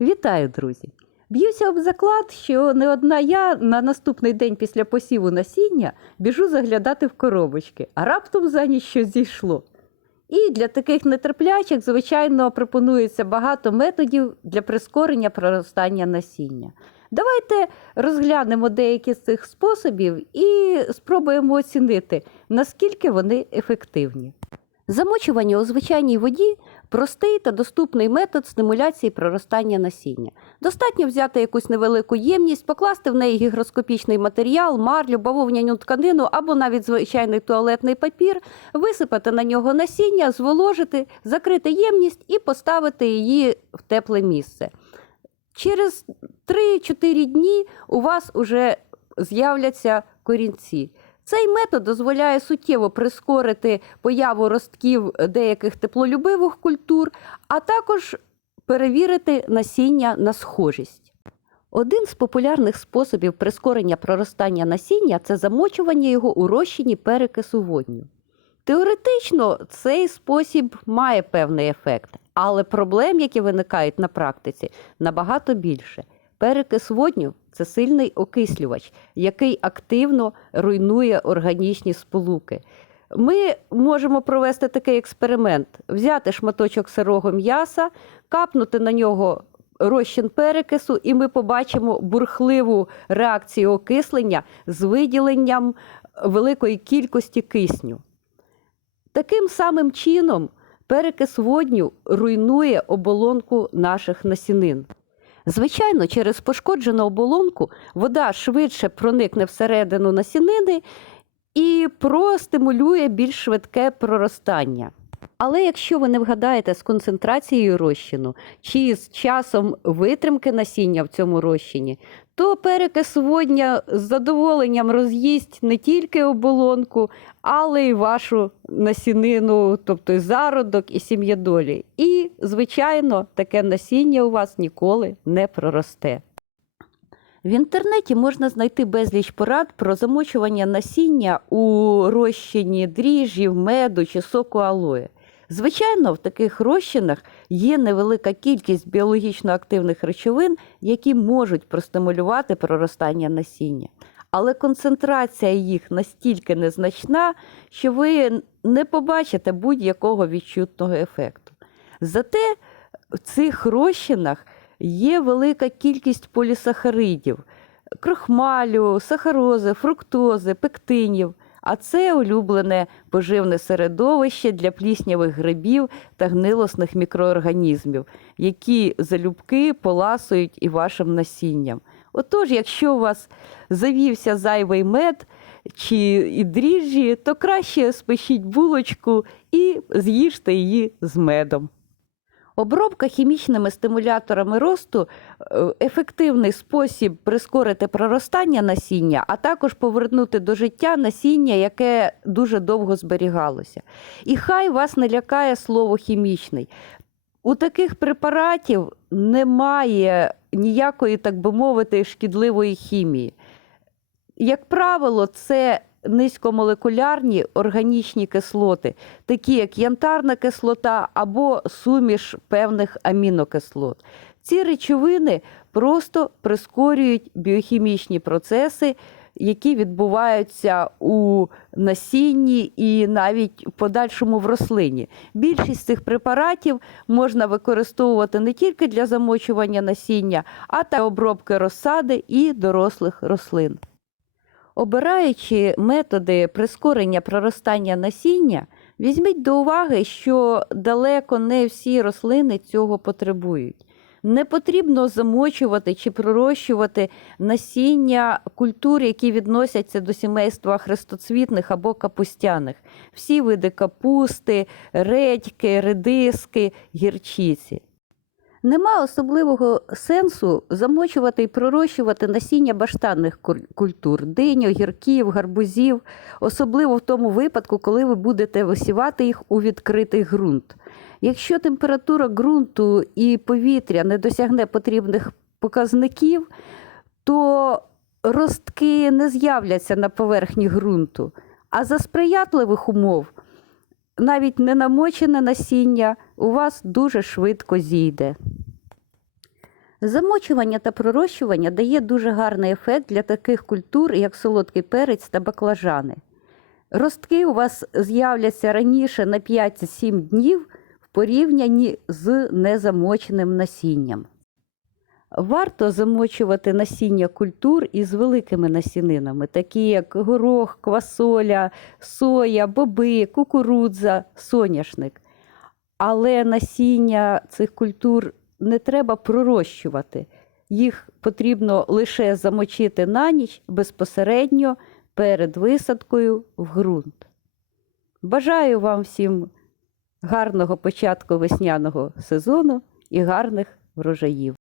Вітаю, друзі! Б'юся об заклад, що не одна я на наступний день після посіву насіння біжу заглядати в коробочки, а раптом за ніч щось зійшло. І для таких нетерплячих, звичайно, пропонується багато методів для прискорення проростання насіння. Давайте розглянемо деякі з цих способів і спробуємо оцінити, наскільки вони ефективні. Замочування у звичайній воді простий та доступний метод стимуляції проростання насіння. Достатньо взяти якусь невелику ємність, покласти в неї гігроскопічний матеріал, марлю, бавовняну тканину або навіть звичайний туалетний папір, висипати на нього насіння, зволожити, закрити ємність і поставити її в тепле місце. Через 3-4 дні у вас вже з'являться корінці. Цей метод дозволяє суттєво прискорити появу ростків деяких теплолюбивих культур, а також перевірити насіння на схожість. Один з популярних способів прискорення проростання насіння це замочування його у розчині перекису водню. Теоретично цей спосіб має певний ефект, але проблем, які виникають на практиці, набагато більше. Перекис водню це сильний окислювач, який активно руйнує органічні сполуки. Ми можемо провести такий експеримент: взяти шматочок сирого м'яса, капнути на нього розчин перекису, і ми побачимо бурхливу реакцію окислення з виділенням великої кількості кисню. Таким самим чином перекис водню руйнує оболонку наших насінин. Звичайно, через пошкоджену оболонку вода швидше проникне всередину насінини і простимулює більш швидке проростання. Але якщо ви не вгадаєте з концентрацією розчину чи з часом витримки насіння в цьому розчині, то перекис водня з задоволенням роз'їсть не тільки оболонку, але й вашу насінину, тобто і зародок і сім'ядолі. І, звичайно, таке насіння у вас ніколи не проросте. В інтернеті можна знайти безліч порад про замочування насіння у розчині дріжджів, меду чи соку алоє. Звичайно, в таких розчинах є невелика кількість біологічно активних речовин, які можуть простимулювати проростання насіння. Але концентрація їх настільки незначна, що ви не побачите будь-якого відчутного ефекту. Зате в цих розчинах є велика кількість полісахаридів, крохмалю, сахарози, фруктози, пектинів. А це улюблене поживне середовище для пліснявих грибів та гнилосних мікроорганізмів, які залюбки поласують і вашим насінням. Отож, якщо у вас завівся зайвий мед чи і дріжджі, то краще спечіть булочку і з'їжте її з медом. Обробка хімічними стимуляторами росту е, ефективний спосіб прискорити проростання насіння, а також повернути до життя насіння, яке дуже довго зберігалося. І хай вас не лякає слово хімічний. У таких препаратів немає ніякої, так би мовити, шкідливої хімії. Як правило, це низькомолекулярні органічні кислоти, такі як янтарна кислота або суміш певних амінокислот. Ці речовини просто прискорюють біохімічні процеси, які відбуваються у насінні і навіть в подальшому в рослині. Більшість цих препаратів можна використовувати не тільки для замочування насіння, а та обробки розсади і дорослих рослин. Обираючи методи прискорення проростання насіння, візьміть до уваги, що далеко не всі рослини цього потребують. Не потрібно замочувати чи пророщувати насіння культур, які відносяться до сімейства хрестоцвітних або капустяних, всі види капусти, редьки, редиски, гірчиці. Нема особливого сенсу замочувати і пророщувати насіння баштанних культур динь, огірків, гарбузів, особливо в тому випадку, коли ви будете висівати їх у відкритий ґрунт. Якщо температура ґрунту і повітря не досягне потрібних показників, то ростки не з'являться на поверхні ґрунту. А за сприятливих умов навіть ненамочене насіння у вас дуже швидко зійде. Замочування та пророщування дає дуже гарний ефект для таких культур, як солодкий перець та баклажани. Ростки у вас з'являться раніше на 5-7 днів в порівнянні з незамоченим насінням. Варто замочувати насіння культур із великими насінинами, такі як горох, квасоля, соя, боби, кукурудза, соняшник. Але насіння цих культур не треба пророщувати. Їх потрібно лише замочити на ніч безпосередньо перед висадкою в ґрунт. Бажаю вам всім гарного початку весняного сезону і гарних врожаїв.